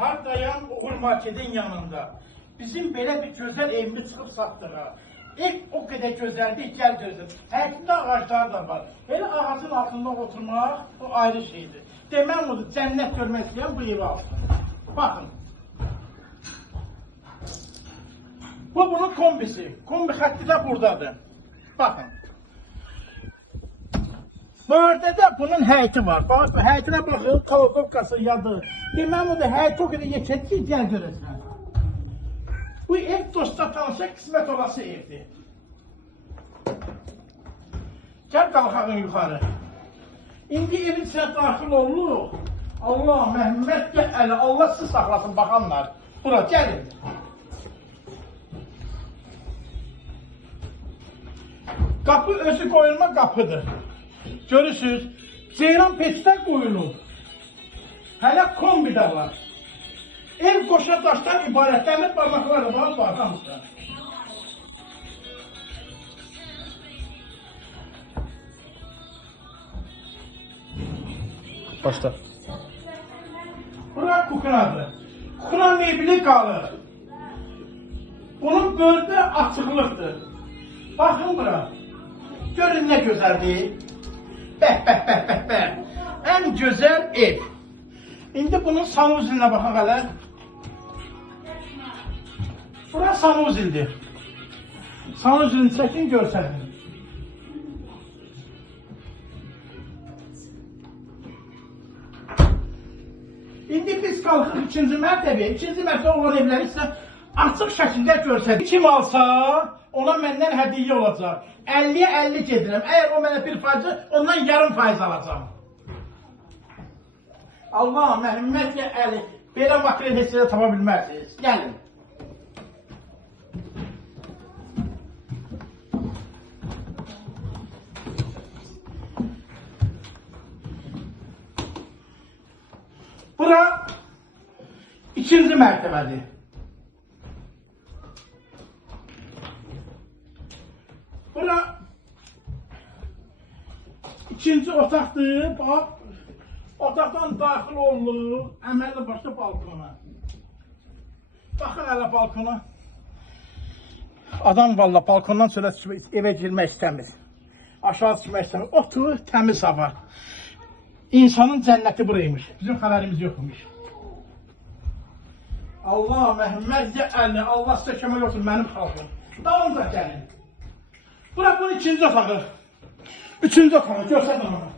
Hardayam Uğur Market'in yanında. Bizim belə bir gözəl evimiz çıxıb satdığa. Ev o qədər gözəldir, gəl gözüm. Həyətində ağaclar da var. Elə ağacın altında oturmaq o ayrı şeydir. Deməm odur, cənnət görmək istəyən bu evi alsın. Baxın. Bu bunun kombisi. Kombi xətti də buradadır. Baxın. Burada da bunun həyəti var. Baxın, həyətinə baxın, kolokofkası yadır. Deməm odur, həyət o qədər yekət ki, gəl görəsən. Bu ev dosta tanışa qismət olası evdir. Gəl qalxağın yuxarı. İndi evin içine daxil oluruz. Allah, Məhəmməd Əli, Allah sizi saxlasın baxanlar. Bura, gəlin. Qapı özü qoyulma qapıdır. Görürsünüz, ceyran peçdən qoyulur. Hələ kombi də var. Ev qoşa daşdan ibarət, dəmir barmaqları var, baxamızda. Başla. Bura kukunadır. Kukuna mebili qalır. Bunun bölümü açıqlıqdır. Baxın bura. Görün nə gözəldir. Bəh. Ən gözəl ev. İndi bunun sanuzilinə baxaq hələ. Bura sanuzildir. Sanuzilini çəkin görsənin. İndi biz qalxıq ikinci mərtəbəyə. İkinci mərtəbə olan evləri isə açıq şəkildə görsədik. Kim alsa, ona məndən hədiyyə olacaq. 50'ye 50 gedirəm. Əgər o mənə bir faizi, ondan yarım faiz alacağım. Allah, Məhəmməd Əli, belə makrel heç yerə tapa bilmərsiniz. Gəlin. Bura ikinci mərtəbədir. Bura ikinci otaqdır. Bax, otaqdan daxil olunur, əməlli başlı balkona. Baxın hələ balkona. Adam valla balkondan çölə evə girmək istəmir. Aşağı çıxmaq istəmir. Otur, təmiz hava. İnsanın cənnəti buraymış. Bizim xəbərimiz yoxmuş. Allah, Məhəmməd Əli, Allah sizə kömək olsun mənim xalqım. Dalınca gəlin. Bura bunun ikinci otağı. Üçüncü otağı, görsənin onu.